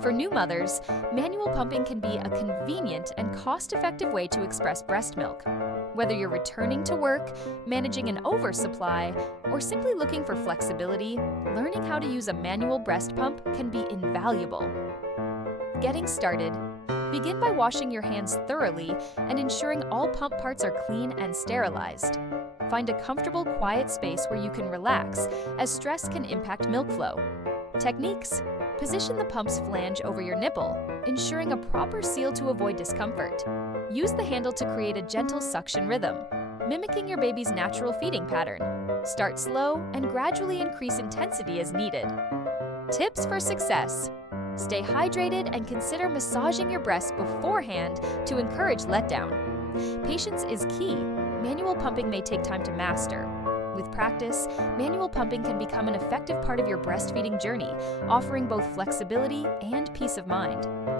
For new mothers, manual pumping can be a convenient and cost-effective way to express breast milk. Whether you're returning to work, managing an oversupply, or simply looking for flexibility, learning how to use a manual breast pump can be invaluable. Getting started. Begin by washing your hands thoroughly and ensuring all pump parts are clean and sterilized. Find a comfortable, quiet space where you can relax, as stress can impact milk flow. Techniques. Position the pump's flange over your nipple, ensuring a proper seal to avoid discomfort. Use the handle to create a gentle suction rhythm, mimicking your baby's natural feeding pattern. Start slow and gradually increase intensity as needed. Tips for success. Stay hydrated and consider massaging your breasts beforehand to encourage letdown. Patience is key. Manual pumping may take time to master. With practice, manual pumping can become an effective part of your breastfeeding journey, offering both flexibility and peace of mind.